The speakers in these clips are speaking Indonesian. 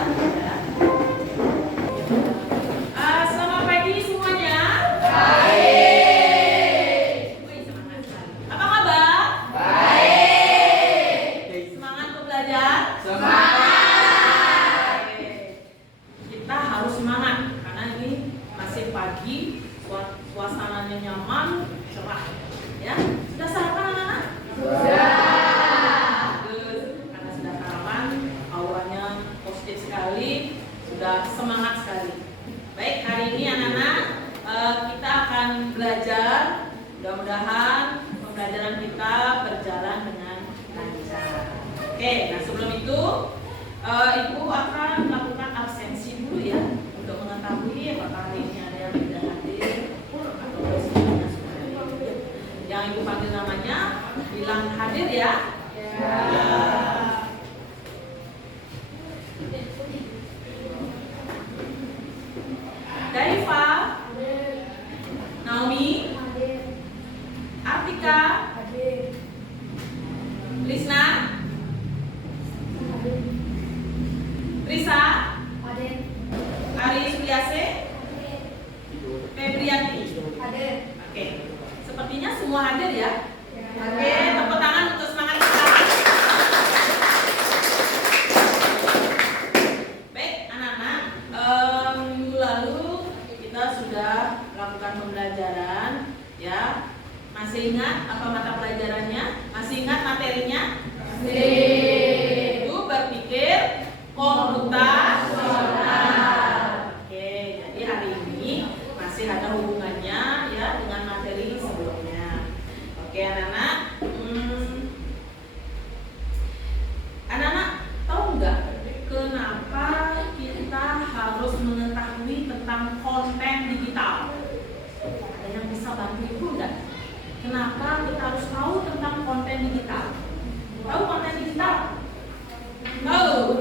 Ya. Selamat pagi semuanya. Baik. Wih, semangat sekali. Apa kabar? Baik. Semangat untuk belajar? Semangat. Oke. Kita harus semangat karena ini masih pagi, suasananya nyaman, cerah. Ya, sudah sarapan anak-anak? Sudah. Bagus. Karena sudah sarapan, auranya positif sekali, sudah semangat sekali. Baik, hari ini anak-anak kita akan belajar. Mudah-mudahan pembelajaran kita berjalan dengan lancar. Oke, nah sebelum itu Ibu akan melakukan absensi dulu ya untuk mengetahui apakah hari ini ada yang tidak hadir atau semuanya sudah hadir. Yang Ibu panggil namanya bilang hadir ya. Daifa, Naomi, Artika, Lisna, Risa, Ari Suryase, Febrianti. Oke, sepertinya semua hadir ya. Oke, tepuk tangan untuk semangat kita. Baik, anak-anak, minggu lalu kita sudah melakukan pembelajaran, ya. Masih ingat apa mata pelajarannya? Masih ingat materinya? Itu berpikir komputasional. Oke, jadi hari ini masih ada hubungannya ya dengan materi sebelumnya. Oke, anak-anak. Anak-anak tahu nggak kenapa kita harus mengetahui tentang konten digital? Ada yang bisa bantu Ibu nggak? Kenapa kita harus tahu tentang konten digital? Tahu konten digital? Tahu.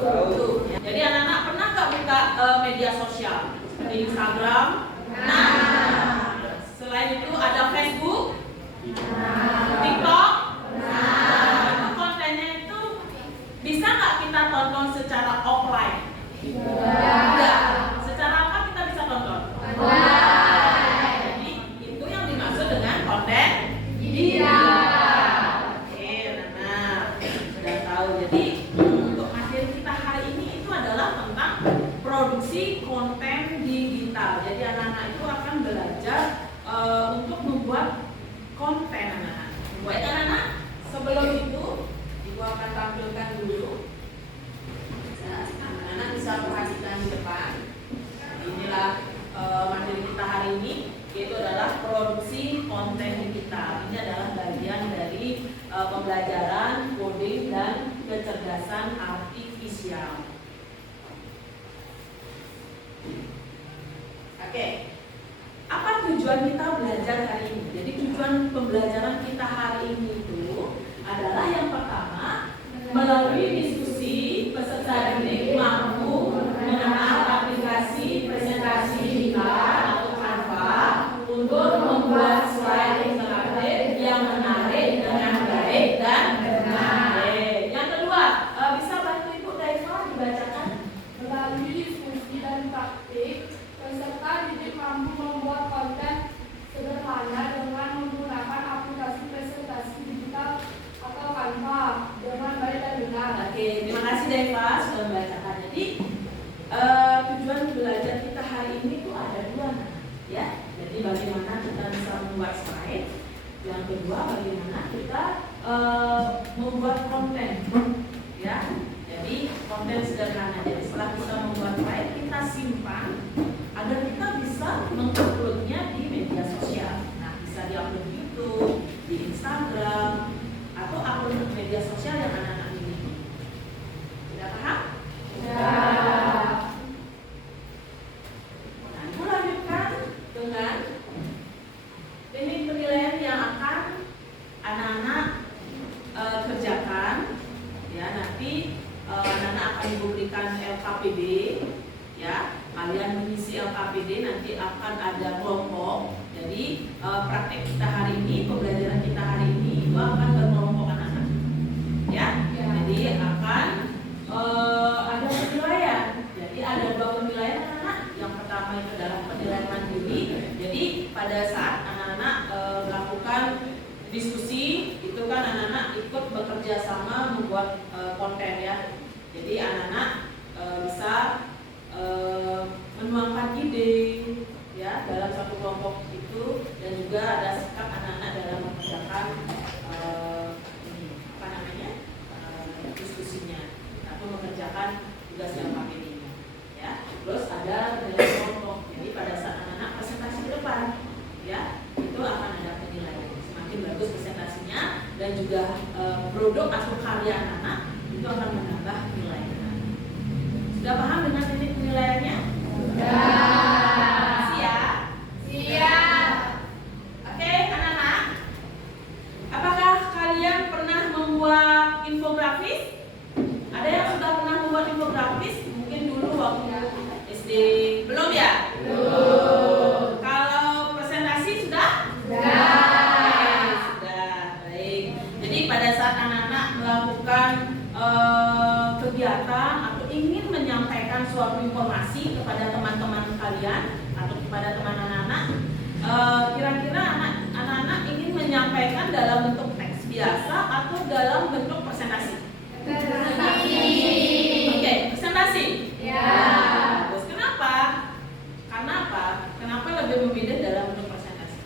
Ya. Jadi anak-anak pernah nggak buka media sosial seperti Instagram? Nah, selain itu ada Facebook, TikTok. Itu kontennya itu bisa nggak kita tonton secara offline? Tidak. Secara apa kita bisa tonton? Jadi itu yang dimaksud dengan konten digital. Oke, nah sudah tahu. Jadi untuk materi kita hari ini itu adalah tentang produksi konten digital. Jadi anak-anak itu akan belajar untuk membuat konten anak-anak. Baik anak-anak, sebelum itu Ibu akan tampilkan dulu. Anak-anak bisa perhatikan di depan. Inilah materi kita hari ini, yaitu adalah produksi konten digital. Ini adalah bagian dari pembelajaran coding dan kecerdasan artifisial. Oke, apa tujuan kita belajar hari ini? Jadi tujuan pembelajaran kita hari ini itu adalah yang pertama, melalui diskusi peserta didik mampu mengenal aplikasi presentasi digital atau Canva untuk membuat slide interaktif yang menarik dengan baik dan benar. Yang kedua, bisa bantu Ibu Daifa dibacakan? Melalui diskusi dan praktik, peserta didik mampu membuat konten sederhana dengan menggunakan aplikasi presentasi digital atau Canva dengan baik dan benar. Oke, terima kasih Daifa sudah membacakan. Jadi tujuan belajar kita hari ini itu ada dua, ya. Jadi bagaimana kita bisa membuat slide. Yang kedua, bagaimana kita membuat konten, ya. Jadi konten sederhana. Jadi setelah kita membuat slide, kita simpan agar kita bisa menguploadnya di media sosial. Nah, bisa diupload di YouTube, di Instagram, atau upload ke media sosial yang anak-anak miliki. Sudah paham? Nah, Ibu lanjutkan dengan teknik penilaian yang akan anak-anak kerjakan. Ya, nanti anak-anak akan diberikan LKPD. Ya, kalian mengisi LKPD, nanti akan ada kelompok. Jadi praktek kita hari ini, pembelajaran kita hari ini itu akan berkelompok anak-anak. Ya, jadi akan ada penilaian. membuat konten ya. Jadi anak-anak bisa menuangkan ide ya dalam satu kelompok itu, dan juga ada sikap anak-anak dalam mengerjakan diskusinya atau mengerjakan tugas yang KPD-nya ya. Terus ada penilaian kelompok. Jadi pada saat anak-anak presentasi ke depan ya, itu akan ada penilaian. Semakin bagus presentasinya dan juga produk atau karya anak-anak, itu akan menambah nilai anak. Sudah paham dengan titik penilaiannya? Sudah. Siap? Siap. Oke, anak-anak. Apakah kalian pernah membuat infografis? Ada yang sudah pernah membuat infografis? Mungkin dulu waktu SD. Belum ya? Belum. Kalau presentasi sudah? Sudah. Sudah. Baik. Jadi pada saat anak-anak melakukan kegiatan atau ingin menyampaikan suatu informasi kepada teman-teman kalian atau kepada teman anak-anak, kira-kira anak-anak ingin menyampaikan dalam bentuk teks biasa atau dalam bentuk presentasi? Oke, presentasi. Ya. Bagus. Kenapa? Karena apa? Kenapa lebih memilih dalam bentuk presentasi?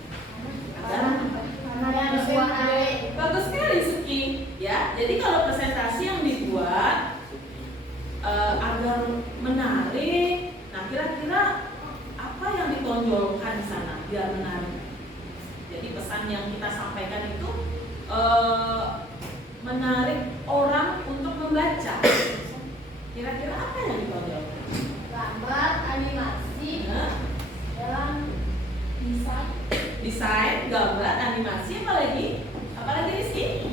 Bagus sekali, Suki. Ya. Jadi kalau presentasi yang dibuat agar menarik, nah kira-kira apa yang ditonjolkan di sana biar menarik? Jadi pesan yang kita sampaikan itu menarik orang untuk membaca. Kira-kira apa yang ditonjolkan? Gambar, animasi, dalam desain, gambar, animasi, apalagi Rizky?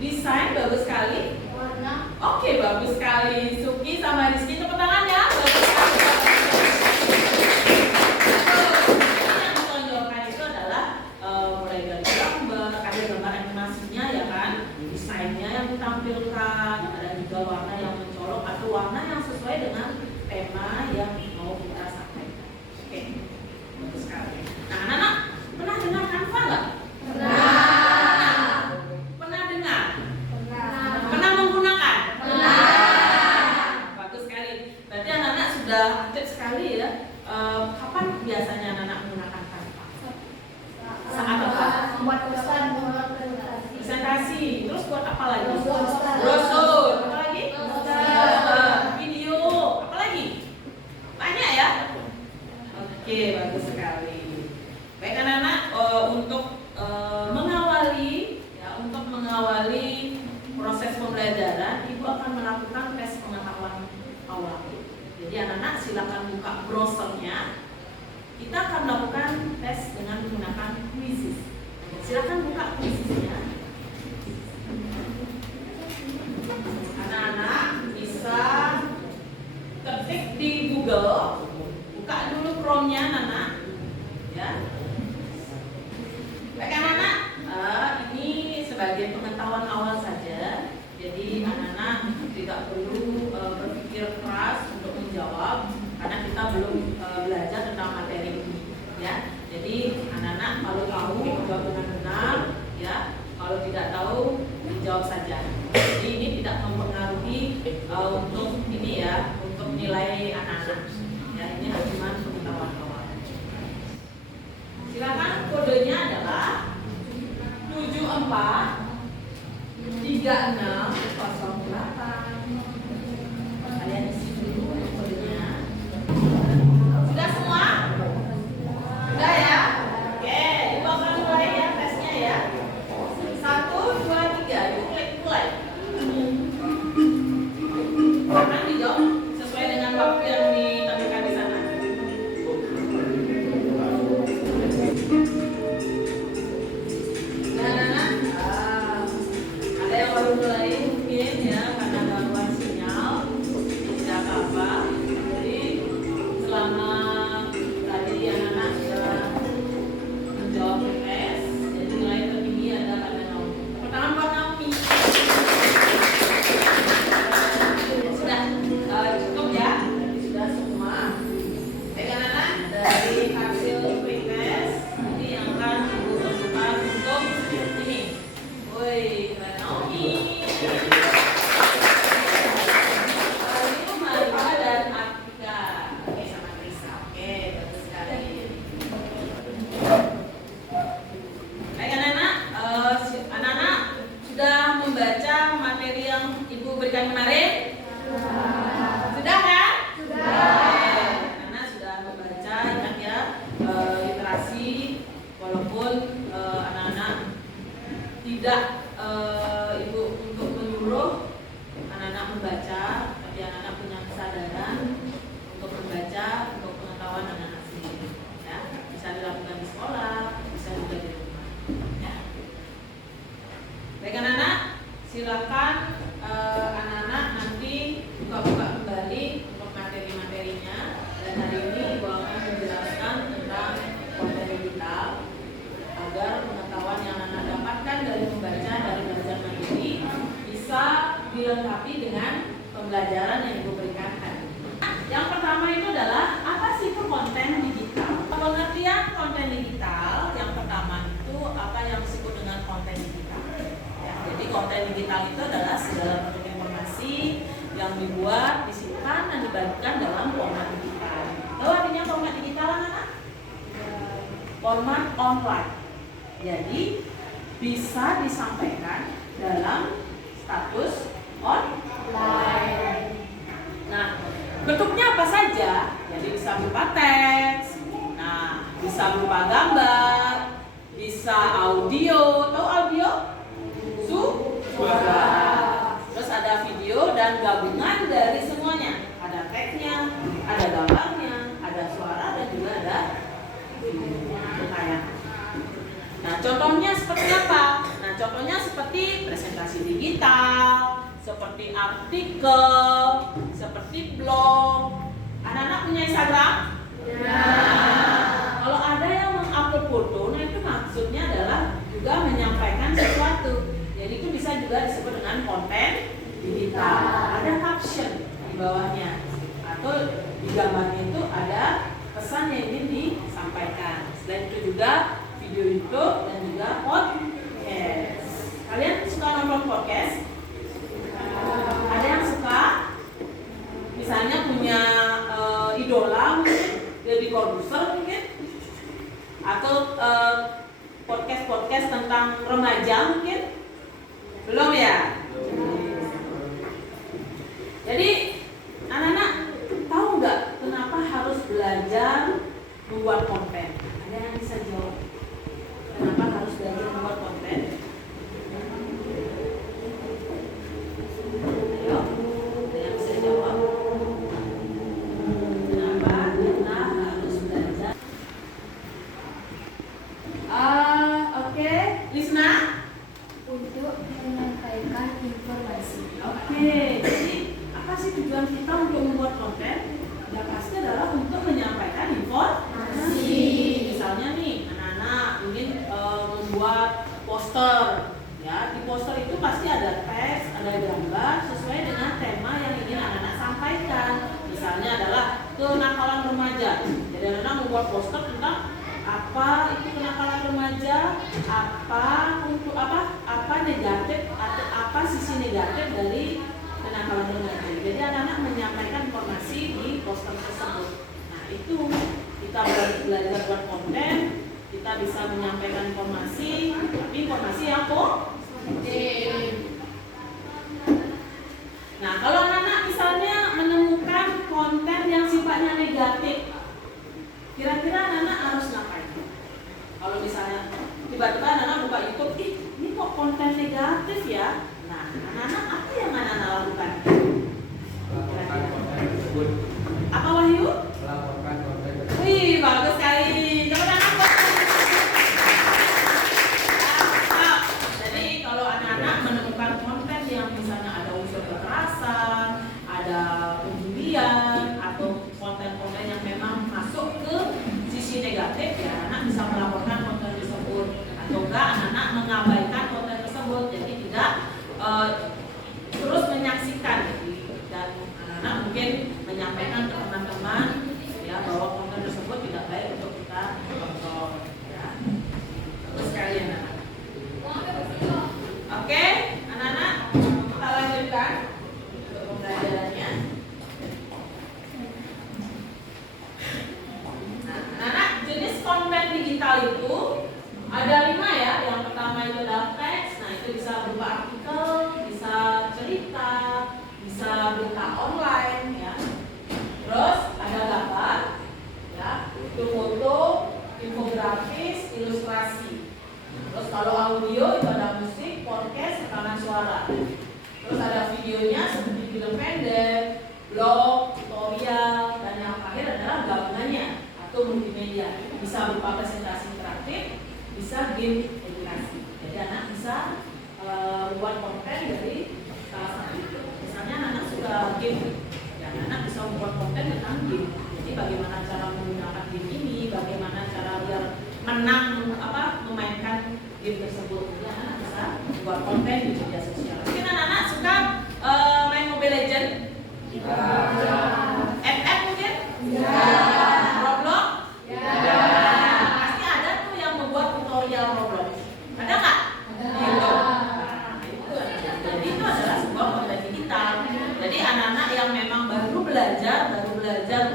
Desain, bagus sekali. warna. Oke, bagus sekali. Suki sama Rizky, tepuk tangan ya. Bagus sekali. Yang ditonjolkan itu adalah mulai dari gambar, ada gambar animasinya ya kan, desainnya yang ditampilkan, ada juga warna yang mencolok atau warna yang sesuai dengan tema yang mau kita sampaikan. Oke, bagus sekali. Nah, anak-anak pernah dengar Canva nggak? Pernah dengar? Pernah menggunakan? Bagus sekali. Berarti anak-anak sudah aktif sekali ya. Kapan biasanya anak-anak menggunakan Canva? Saat apa? Membuat pesan, membuat presentasi. Presentasi. Terus buat apa lagi? Brosur. Brosur. Apa lagi? Poster. Video. Apa lagi? Banyak ya? Oke, bagus sekali. Baik anak-anak, untuk mengawali proses pembelajaran, Ibu akan melakukan tes pengetahuan awal. Jadi anak-anak silakan buka browsernya. Kita akan melakukan tes dengan menggunakan quizzes. Silakan buka quizzesnya. Anak-anak bisa ketik di Google, buka dulu Chrome-nya, anak-anak. Ya. Baik anak-anak, ini sebagai pengetahuan awal saja. Jadi anak-anak tidak perlu berpikir keras untuk menjawab karena kita belum belajar tentang materi ini, ya. Jadi anak-anak kalau tahu jawab dengan benar, ya. Kalau tidak tahu dijawab saja. Jadi ini tidak mempengaruhi untuk ini ya, untuk nilai anak-anak. Ya, ini cuma pengetahuan awal. Silakan, kodenya adalah 74 3608. kesadaran untuk membaca, untuk pengetahuan anak-anak sendiri. Ya, bisa dilakukan di sekolah, bisa juga di rumah. Ya. Baik anak-anak, silakan anak-anak nanti buka-buka kembali untuk materi-materinya. Dan hari ini Ibu akan menjelaskan tentang konten digital agar pengetahuan yang anak dapatkan dari membaca, dari belajar mandiri bisa dilengkapi dengan pembelajaran yang Ibu berikan hari ini. Yang pertama itu adalah apa sih itu konten digital? Pengertian konten digital yang pertama itu apa yang disebut dengan konten digital. Ya, jadi konten digital itu adalah segala bentuk informasi yang dibuat, disimpan dan dibagikan dalam format digital. Tahu artinya format digital anak-anak? Format online. Jadi bisa disampaikan dalam status online. Nah, bentuknya apa saja? Jadi bisa berupa teks, nah bisa berupa gambar, bisa audio. Tahu audio? Suara. Terus ada video dan gabungan dari semuanya. Ada teksnya, ada gambarnya, ada suara dan juga ada video. Nah, contohnya seperti apa? Nah, contohnya seperti presentasi digital, seperti artikel, seperti blog. Anak-anak punya Instagram? Ya. Kalau ada yang mengupload foto, nah itu maksudnya adalah juga menyampaikan sesuatu. Jadi itu bisa juga disebut dengan konten digital. Ada caption di bawahnya, atau di gambarnya itu ada pesan yang ingin disampaikan. Selain itu juga video YouTube dan juga podcast. Kalian suka nonton podcast? Ada yang suka? Misalnya punya idola mungkin, Deddy Corbuzier mungkin, atau podcast tentang remaja mungkin? Belum ya? Jadi anak-anak tahu nggak kenapa harus belajar membuat konten? Ada yang bisa jawab? Kenapa harus belajar membuat konten? Ayo, ada yang bisa jawab? Kenapa kita harus belajar? Oke, Lisna? Untuk menyampaikan informasi. Oke, jadi apa sih tujuan kita untuk membuat konten? Ya pasti adalah untuk menyampaikan informasi. Misalnya nih, anak-anak ingin membuat poster. Ya, di poster itu pasti ada teks, ada gambar sesuai dengan tema yang ingin anak-anak sampaikan. Misalnya adalah kenakalan remaja. Jadi anak-anak membuat poster tentang apa itu kenakalan remaja, apa negatif atau apa sisi negatif dari kenakalan remaja. Jadi anak-anak menyampaikan informasi di poster tersebut. Nah, itu kita belajar buat konten, kita bisa menyampaikan informasi, tapi informasi yang positif. Nah, kalau anak-anak misalnya menemukan konten yang sifatnya negatif, kira-kira anak-anak harus ngapain? Kalau misalnya tiba-tiba anak-anak buka YouTube, ini kok konten negatif ya? Nah, anak-anak apa yang anak-anak lakukan? Melaporkan konten tersebut. Apa Wahyu? Melaporkan konten tersebut. Wih, bagus sekali. Coba anak-anak. Jadi kalau anak-anak menemukan konten yang misalnya ada unsur kekerasan, ada pembulian, atau konten-konten yang memang masuk ke sisi negatif, ya anak bisa melaporkan konten tersebut. Atau enggak anak-anak mengabaikan konten tersebut, jadi tidak terus menyaksikan. Dan anak-anak mungkin menyampaikan ke teman-teman ya bahwa konten tersebut tidak baik untuk kita tonton. Ya. Terus sekalian anak. Oke, anak-anak kita lanjutkan untuk pembelajarannya. Nah, anak-anak jenis konten digital itu ada 5 ya. Yang pertama itu adalah teks. Nah, itu bisa berupa artikel, bisa cerita, bisa berita online ya. Terus ada gambar ya, itu foto, infografis, ilustrasi. Terus kalau audio itu ada musik, podcast, rekaman suara. Terus ada videonya seperti film pendek, blog, medianya atau multimedia, bisa berupa presentasi interaktif, bisa game edukasi. Jadi anak bisa membuat konten dari salah satu itu. Misalnya anak suka game, ya anak bisa membuat konten tentang game. Jadi bagaimana cara menggunakan game ini, bagaimana cara biar menang memainkan game tersebut. Jadi anak bisa membuat konten di media sosial. Mungkin anak-anak suka main Mobile Legends? FF mungkin? Roblox? Pasti ada tuh yang membuat tutorial Roblox. Ada nggak? Jadi itu adalah sebuah konten digital. Jadi anak-anak yang memang baru belajar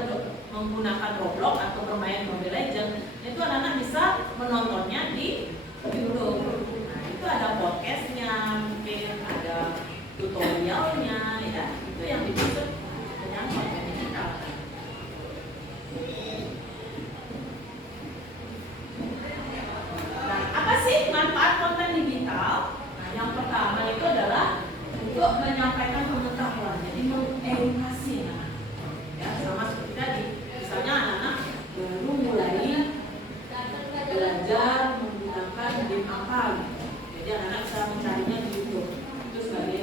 untuk menggunakan Roblox atau bermain Mobile Legends, itu anak-anak bisa menontonnya di YouTube. Nah, itu ada podcastnya, mungkin ada tutorialnya, ya. Itu yang dimaksud dengan konten digital. Nah, apa sih manfaat konten digital? Nah, yang pertama itu adalah untuk menyampaikan pengetahuan, jadi mengedukasi anak. Ya, sama seperti tadi. Misalnya anak-anak baru mulai belajar menggunakan game apa gitu. Jadi anak-anak bisa mencarinya di YouTube. Itu sebagai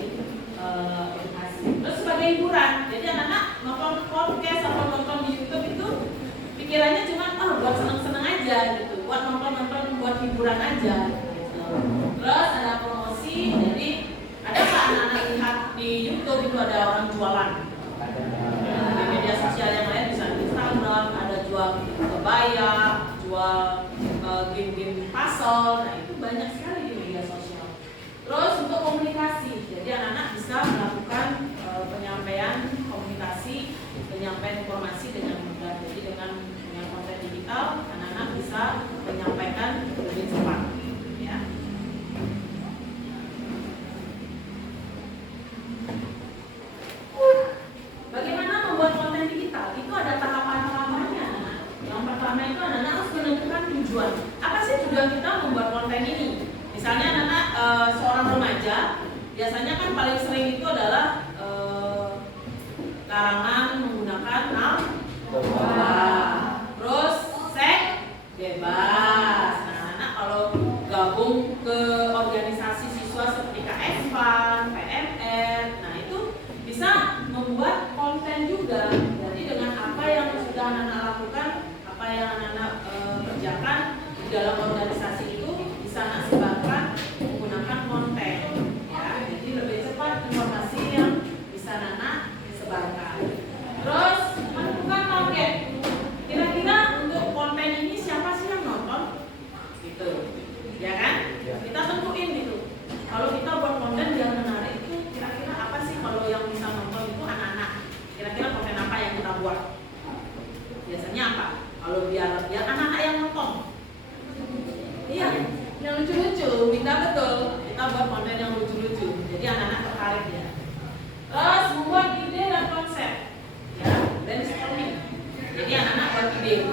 edukasi. Terus sebagai hiburan. Jadi anak-anak nonton podcast atau nonton di YouTube itu pikirannya cuma buat seneng-seneng aja gitu. Buat nonton-nonton buat hiburan aja gitu. Terus ada promosi. Jadi ada nggak anak-anak lihat di YouTube itu ada orang jualan? Di media sosial yang lain bisa di Instagram ada jual kebaya, jual game-game puzzle. Nah itu banyak sekali di media sosial. Terus untuk komunikasi, jadi anak-anak bisa melakukan penyampaian komunikasi, penyampaian informasi dengan mudah. Jadi dengan konten digital, anak-anak bisa menyampaikan lebih cepat. Ya. Bagaimana membuat konten digital? Itu ada tahapan-tahapannya. Yang pertama itu anak-anak harus menentukan tujuan. Apa sih tujuan kita membuat konten ini? Misalnya anak-anak seorang remaja, biasanya kan paling sering itu adalah larangan menggunakan narkoba. Terus seks bebas. Nah, anak-anak kalau gabung ke organisasi siswa seperti KSFAN, PMR, nah itu bisa membuat konten juga. Jadi dengan apa yang sudah anak-anak lakukan, apa yang anak-anak kerjakan di dalam organisasi itu bisa anak sebarkan menggunakan konten. Ya, jadi lebih cepat informasi yang bisa anak-anak sebarkan. Terus menentukan target. Kira-kira untuk konten ini siapa sih yang nonton? Gitu, ya kan? Kita tentuin gitu. Kalau kita buat konten yang menarik itu kira-kira apa sih kalau yang bisa nonton itu anak-anak? Kira-kira konten apa yang kita buat? Biasanya apa? Kalau biar anak-anak yang nonton. Iya, yang lucu-lucu. Kita betul. Kita buat konten yang lucu-lucu. Jadi anak-anak tertarik ya. Terus membuat ide dan konsep. Ya, brainstorming. Jadi anak-anak buat ide.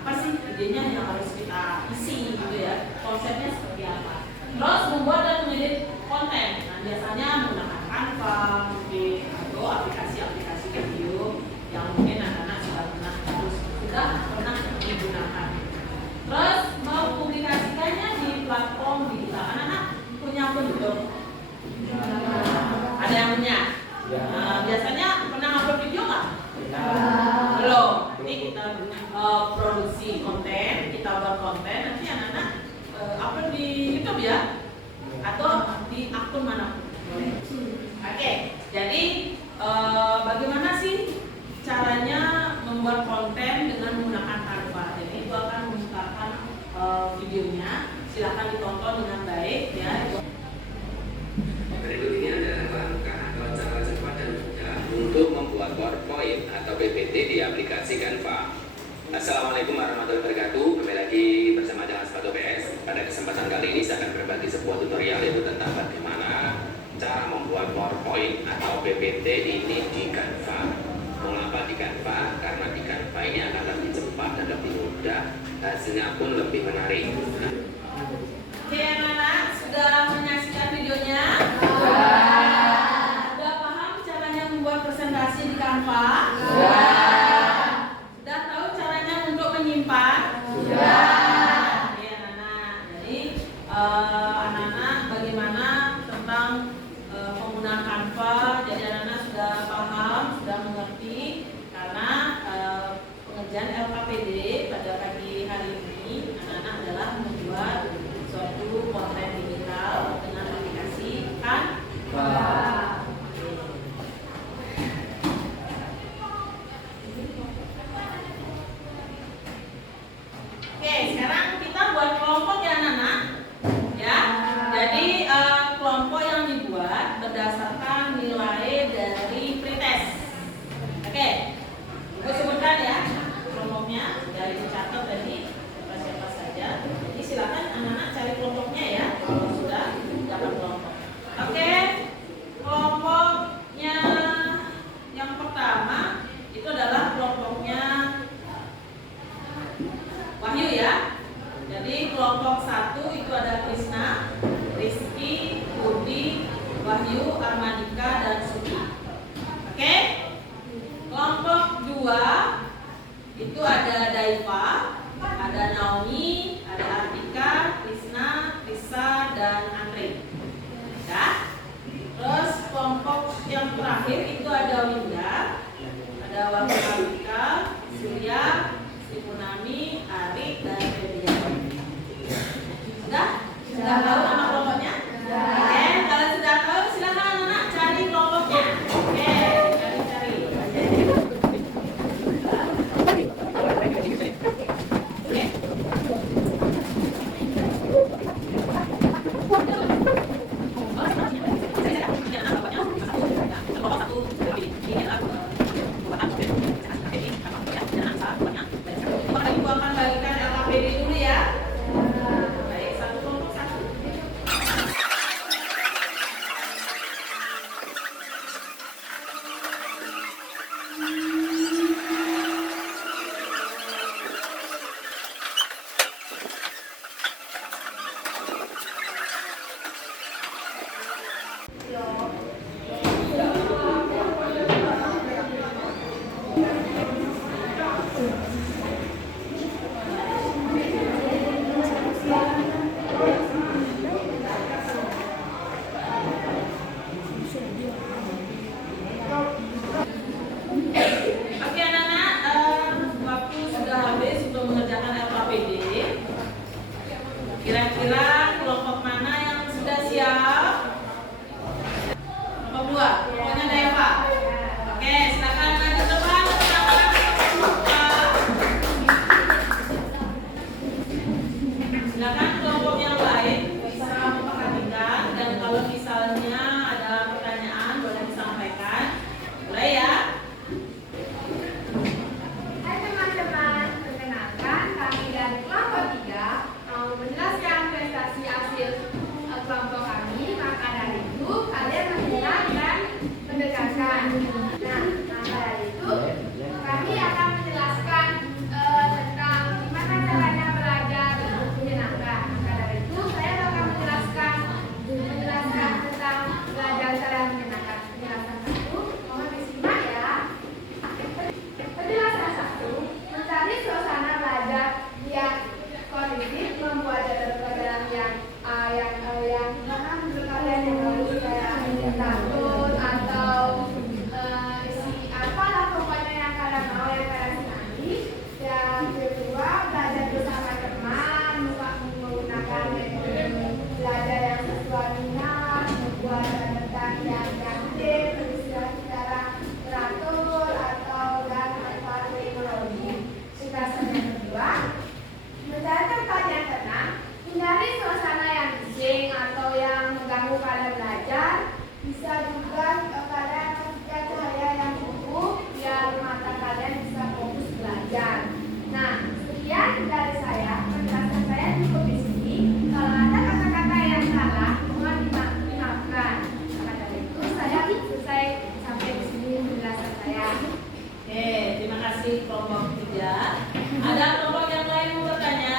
Apa sih idenya yang harus kita isi gitu ya? Konsepnya seperti apa? Terus membuat dan mengedit konten. Nah, biasanya menggunakan Canva, mungkin atau aplikasi-aplikasi video yang mungkin anak-anak sudah pernah digunakan. Terus mempublikasikannya di platform digital. Anak-anak punya akun YouTube? Ada yang punya? Biasanya pernah upload video nggak? Belum. Ini kita produksi konten, kita buat konten, nanti anak-anak upload di YouTube ya, atau di akun manapun boleh. Oke, jadi bagaimana sih caranya membuat konten dengan menggunakan Canva? Jadi itu akan memutarkan videonya, silakan ditonton dengan baik ya. Berikut ini adalah langkah atau cara cepat dan mudah untuk membuat PowerPoint atau PPT di aplikasi Canva. Assalamualaikum warahmatullahi wabarakatuh. Kembali lagi bersama dengan Sepatu PS. Pada kesempatan kali ini saya akan berbagi sebuah tutorial yaitu tentang bagaimana cara membuat PowerPoint atau PPT ini di Canva. Mengapa di Canva? Karena di Canva ini akan lebih cepat dan lebih mudah, hasilnya pun lebih menarik. Oke anak-anak, sudah menyaksikan videonya? Sudah paham caranya membuat presentasi di Canva? Sudah tahu caranya Itu ada Daiva, ada Naomi, ada Artika, Krisna, Risa, dan Andre. Ya. Terus kelompok yang terakhir itu ada Winda, ada Warga, Surya, Sri Punami, Ari, dan Febrian. Sudah? Sudah tahu nama kelompoknya? Oke, kalau sudah tahu silakan anak-anak cari kelompoknya. Oke, cari-cari. Ibu akan bagikan LKPD dulu ya. Baik, satu kelompok satu. Oke anak-anak, waktu sudah habis untuk mengerjakan LKPD. Kira-kira kelompok mana yang sudah siap? Kelompok 2, kelompoknya Daiva. Oke, silakan maju depan. Silakan kelompok yang lain bisa memperhatikan, dan kalau misalnya ada pertanyaan boleh disampaikan. Mulai ya. Hai teman-teman, perkenalkan kami dari kelompok 3 mau menjelaskan prestasi hasil kelompok kami. Maka dari itu kalian mendengar dan mendengarkan. Nah, maka dari itu kami akan menjelaskan tentang gimana caranya belajar menyenangkan. Maka dari itu saya bakal menjelaskan tentang belajar cara menyenangkan. Penjelasan 1, mohon disimak ya. Penjelasan 1, mencari suasana belajar yang kondusif, membuat jadwal pelajaran yang mana menurut kalian yang harus kayak takut atau isi apalah pokoknya yang kalian mau, yang kalian senangi. Yang kedua, belajar bersama teman, menggunakan metode belajar yang sesuai minat, membuat catatan yang aktif, beristirahat secara teratur atau dan manfaat teknologi. Penjelasan yang kedua, mencari tempat yang tenang, hindari suasana yang bising atau yang mengganggu kalian belajar. Bisa juga kalian kasihkan cahaya yang cukup biar mata kalian bisa fokus belajar. Nah, sekian dari saya. Penjelasan saya cukup di sini. Kalau ada kata-kata yang salah, mohon dimaafkan. Maka dari itu saya selesai sampai di sini penjelasan saya. Oke, terima kasih kelompok 3. Ada kelompok yang lain mau bertanya?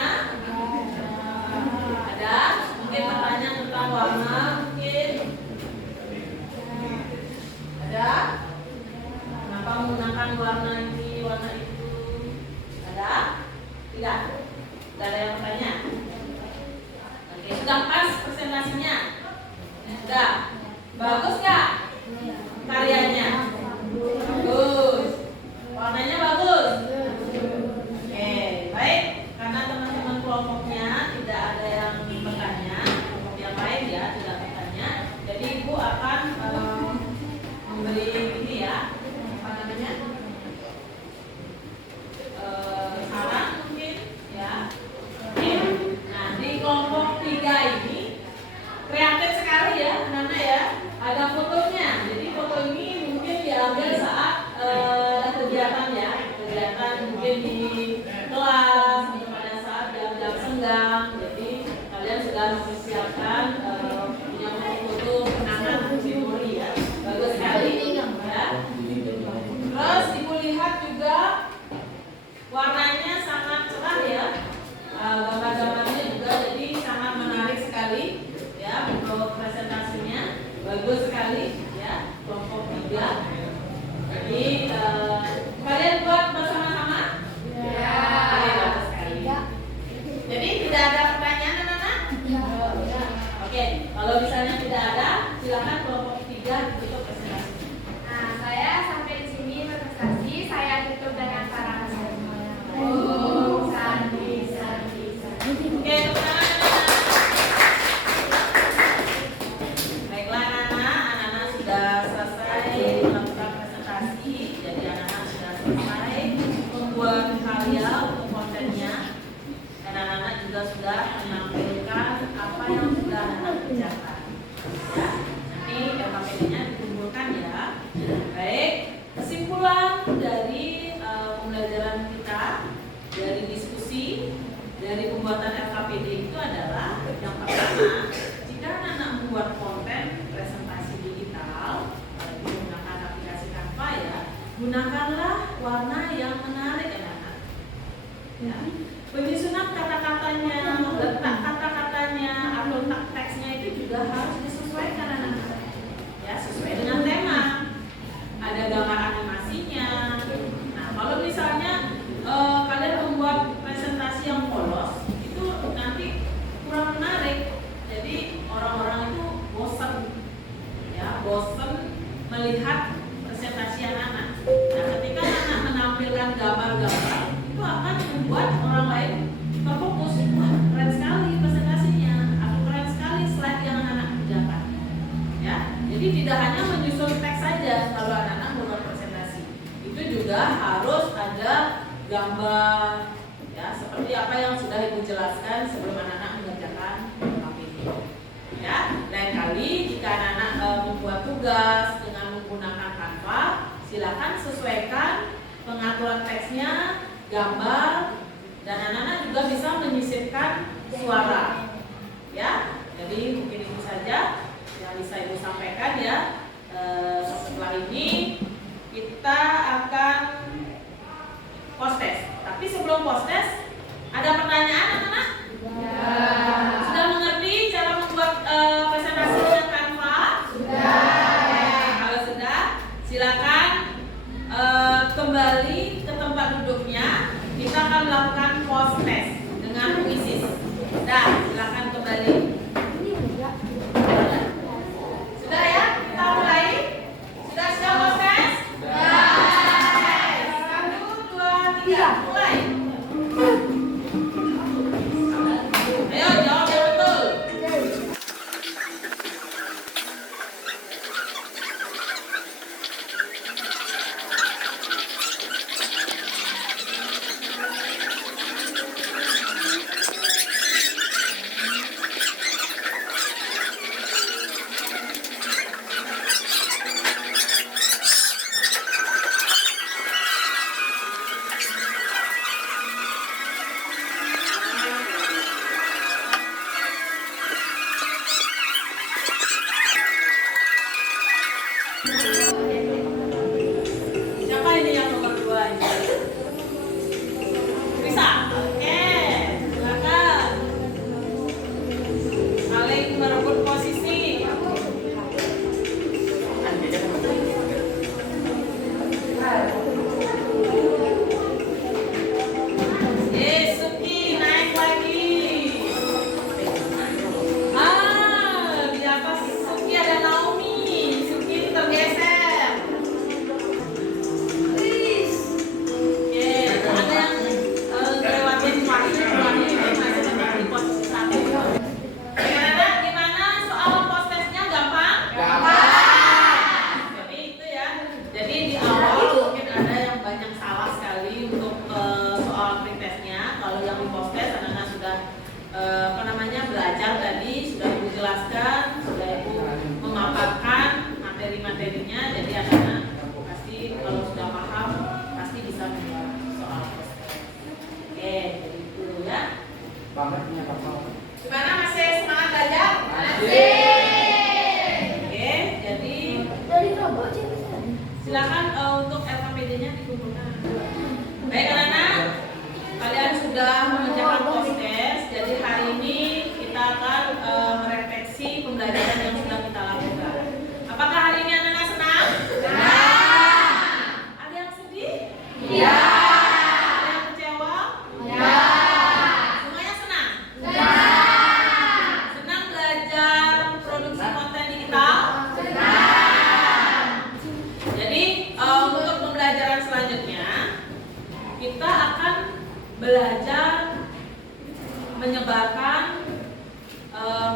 Ada? Mungkin bertanya tentang warna mungkin? Ada? Kenapa menggunakan warna ini, warna itu? Ada? Tidak? Tidak ada yang bertanya? Oke, sudah pas presentasinya? Sudah? Bagus nggak karyanya? Bagus. Warnanya bagus? Oke, selesai membuat karya untuk kontennya, dan anak-anak juga sudah menampilkan apa yang sudah anak kerjakan. Ya, nanti LKPD-nya dikumpulkan ya. Baik, kesimpulan dari pembelajaran kita, dari diskusi, dari pembuatan LKPD itu adalah yang pertama, jika anak-anak membuat konten presentasi digital menggunakan aplikasi Canva ya, gunakanlah warna yang menarik anak-anak. Ya. Penyusunan kata-katanya, letak kata-katanya, atau letak teksnya itu juga harus disesuaikan anak-anak. Ya, sesuai dengan tema. Ada gambar animasinya. Nah, kalau misalnya kalian membuat presentasi yang polos, itu nanti kurang menarik. Jadi orang-orang itu bosan, ya, bosan melihat presentasi anak-anak. Nah, ketika anak menampilkan gambar-gambar, itu akan membuat orang lain terfokus. Wah, keren sekali presentasinya, atau keren sekali slide yang anak-anak kerjakan. Ya, jadi tidak hanya menyusun teks saja kalau anak-anak membuat presentasi, itu juga harus ada gambar, ya, seperti apa yang sudah Ibu jelaskan sebelum anak-anak mengerjakan KPD. Ya, lain kali jika anak-anak membuat tugas dengan menggunakan Canva, silakan sesuaikan pengaturan teksnya, gambar, dan anak-anak juga bisa menyisipkan suara. Ya, jadi mungkin itu saja yang bisa Ibu sampaikan ya. Setelah ini kita akan post test. Tapi sebelum post test, ada pertanyaan anak-anak? Ya. Sudah mengerti cara membuat presentasi dengan Canva? Sudah. Kalau sudah, silakan kembali ke tempat duduknya. Kita akan melakukan post test dengan kuisis. Sudah, silakan kembali. Sudah ya? Kita mulai. Sudah siap post test? Sudah. 1, 2, 3, mulai. Ayo jawab yang betul. Siapa ini yang nomor 2 ini? Bisa? Oke, silakan. Saling merebut posisi. Suki naik lagi. Di atas Suki ada Naomi. Suki tergeser. Oke, ada yang lewatin waktu ini masih tetap di posisi 1. Gimana soal post testnya gampang? Jadi itu ya. Jadi di awal mungkin ada yang banyak salah sekali untuk soal pretestnya. Kalau yang di post test anak-anak sudah belajar tadi, sudah Ibu jelaskan, sudah Ibu memaparkan materi-materinya. Jadi anak-anak pasti kalau sudah paham pasti bisa menjawab soal post test. Oke, jadi itu ya. Bangetnya Bapak. Gimana, masih semangat belajar? Oke, jadi silakan untuk LKPD-nya dikumpulkan. Baik anak-anak, kalian sudah mengerjakan post test. Jadi hari ini kita akan merefleksi pembelajaran yang sudah kita lakukan. Apakah hari ini anak-anak senang? Ada yang sedih? Iya. Ada yang kecewa? Ya. Semuanya senang? Senang belajar produksi konten digital? Jadi untuk pembelajaran selanjutnya kita akan belajar menyebarkan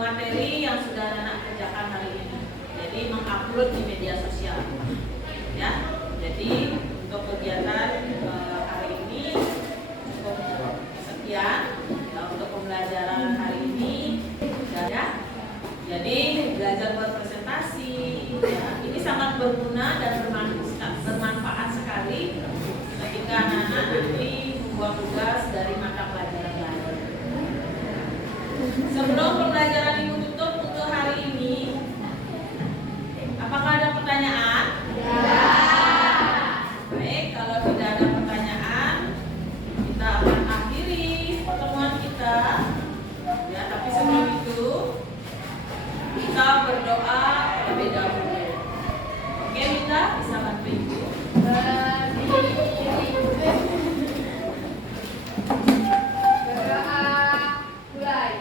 materi yang sudah anak kerjakan hari ini. Jadi mengupload di media sosial. Ya. Jadi untuk kegiatan membuat tugas dari mata pelajaran lain. Sebelum pembelajaran ini tutup untuk hari ini, apakah ada pertanyaan? Ya. Baik, kalau tidak ada pertanyaan, kita akan akhiri pertemuan kita. Ya, tapi sebelum itu kita berdoa terlebih dahulu. Oke, Minta bisa bantu Ibu. Berdoa mulai.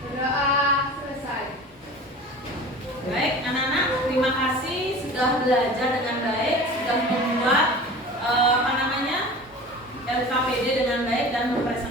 Berdoa selesai. Baik, anak-anak, terima kasih sudah belajar dengan baik, sudah membuat LKPD dengan baik dan mempresentasikan